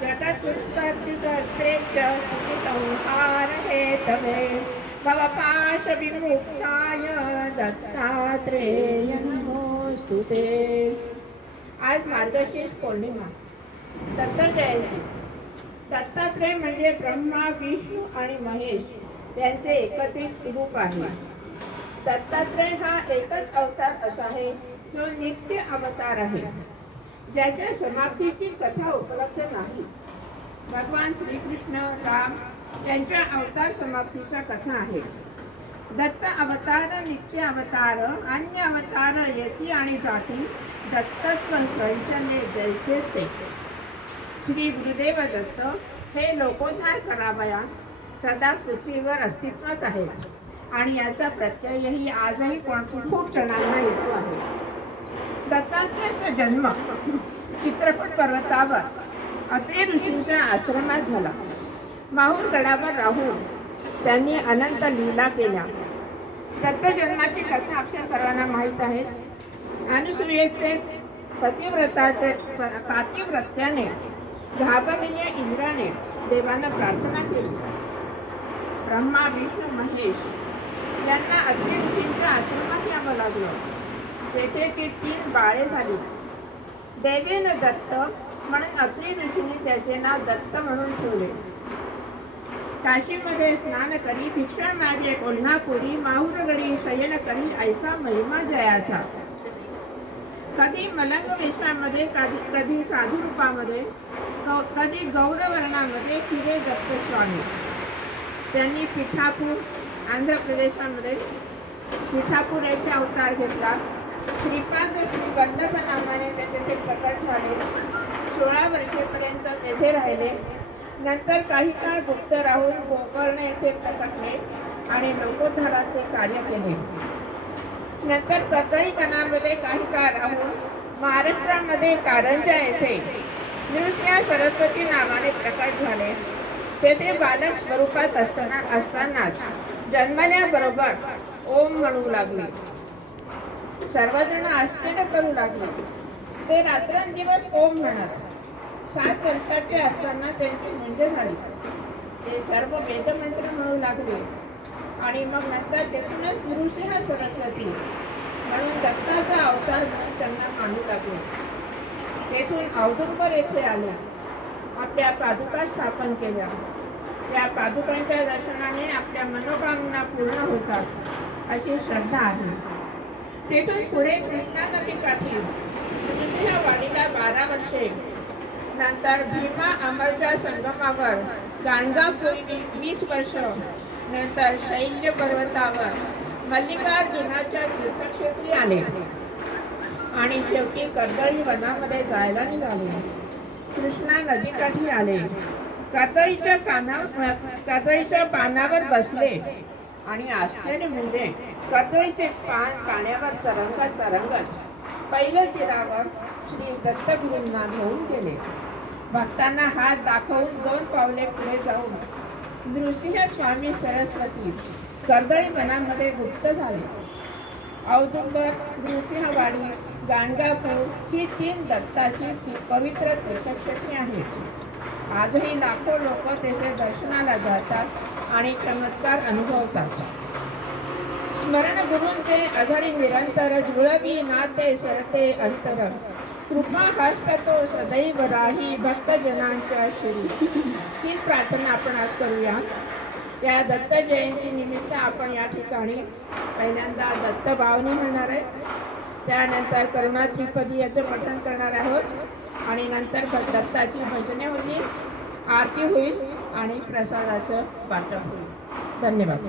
जगत्युत्पत्ति कर्त्रे च संहार हेतवे भवपाश विमुक्ताय दत्तात्रेय नमोऽस्तु ते। आज मार्गशीर्ष पौर्णिमा। दत्त जयंती म्हणजे ब्रह्मा विष्णू आणि महेश यांचे एकत्रित रूप आहे. दत्तात्रय हा एकच अवतार असा आहे जो नित्य अवतार आहे. ज्याच्या समाप्तीची कथा उपलब्ध नाही. भगवान श्रीकृष्ण राम यांच्या अवतार समाप्तीच्या कथा आहेत. दत्त अवतार नित्य अवतार अन्य अवतार यती आणि जाती दत्तत्व संचने जैसे ते. श्री गुरुदेव दत्त हे लोकोद्धार करावया सदा पृथ्वीवर अस्तित्वात आहेत. आणि याचा प्रत्ययही आजही कोण खूप जणांना येतो आहे. दत्तात्रेयाचा जन्म चित्रकूट पर्वतावर अत्रे ऋषींच्या आश्रमात झाला. माहूर गडावर राहून त्यांनी अनंत लीला केल्या. दत्त जन्माची कथा आपल्या सर्वांना माहीत आहेच. अनुसूयेचे पतिव्रताचे प- पातिव्रत्याने घाबरलेल्या इंद्राने देवांना प्रार्थना केली. ब्रह्मा विष्णू महेश यांना अत्रे ऋषींच्या आश्रमात यावं लागलं. तेथे की तीन बाळे झाली. देवेन दत्त म्हणून अत्री ऋषीने त्याचे नाव दत्त म्हणून ठेवले. काशीमध्ये स्नान करी भिक्षण मागे कोल्हापुरी माहुरगडी शयन करी ऐसा महिमा जयाचा. कधी मलंग वेशामध्ये कधी कधी साधुरूपामध्ये कधी गौरवर्णामध्ये फिरे दत्त स्वामी त्यांनी पिठापूर आंध्र प्रदेशामध्ये पिठापूर येथे अवतार घेतला. श्रीपाद श्री गंडप नामाने ते प्रकट झाले. सोळा वर्षेपर्यंत तेथे राहिले. नंतर काही काळ गुप्त राहून गोकर्ण येथे प्रकटले आणि लोकोद्धाराचे कार्य केले. नंतर कदई बनामध्ये काही काळ राहून महाराष्ट्रामध्ये कारंजा येथे नृसिंह सरस्वती नावाने प्रकट झाले. तेथे बालक स्वरूपात असताना असतानाच जन्मल्याबरोबर ओम म्हणू लागले. सर्वजण आश्चर्य करू लागले. ते रात्रंदिवस ओम म्हणत सात वर्षाचे असताना त्यांची मुंज झाली. ते सर्व वेदमंत्र म्हणू लागले. आणि मग नंतर तेथूनच गुरुसिंह सरस्वती म्हणून दत्ताचा अवतार म्हणून त्यांना मानू लागले. तेथून औदुंबर येथे आल्या. आपल्या पादुका स्थापन केल्या. या पादुकांच्या दर्शनाने आपल्या मनोकामना पूर्ण होतात अशी श्रद्धा आहे. तेथून पुढे कृष्णा नदीकाठी वाडीला बारा वर्षे. नंतर भीमा अमरच्या संगमावर गाणगापूर्वी वीस वर्ष. नंतर शैल्य पर्वतावर मल्लिकार्जुनाच्या तीर्थक्षेत्री आले. आणि शेवटी कर्दळी वनामध्ये जायला निघाले. कृष्णा नदीकाठी आले. कर्दळीच्या काना कर्दळीच्या पानावर बसले. आणि आश्चर्य म्हणजे कर्दळीचे पान पाण्यावर तरंगत तरंगत. पहिल्या तीरावर श्री दत्तगुरूंना घेऊन गेले. भक्तांना हात दाखवून दोन पावले पुढे जाऊन नृसिंह स्वामी सरस्वती कर्दळी मनामध्ये गुप्त झाले. औदुंबर नृसिंहवाडी गाणगापूर ही तीन दत्ताची ती पवित्र तीर्थक्षेत्रे आहेत. आजही लाखो लोक तेथे दर्शनाला जातात आणि चमत्कार अनुभवतात. स्मरण गुरूंचे आधारी निरंतर जुळवी नाते सरते अंतर कृपा हस्त तो सदैव राही भक्तजनांच्या श्री. हीच प्रार्थना आपण आज करूया. या दत्त जयंती निमित्त आपण या ठिकाणी पहिल्यांदा दत्त भावनी म्हणणार आहे. त्यानंतर करुणाची पदी याचं पठण करणार आहोत. आणि नंतर दत्ताची भजने होतील. आरती होईल. आणि प्रसादाचं वाटप होईल. धन्यवाद.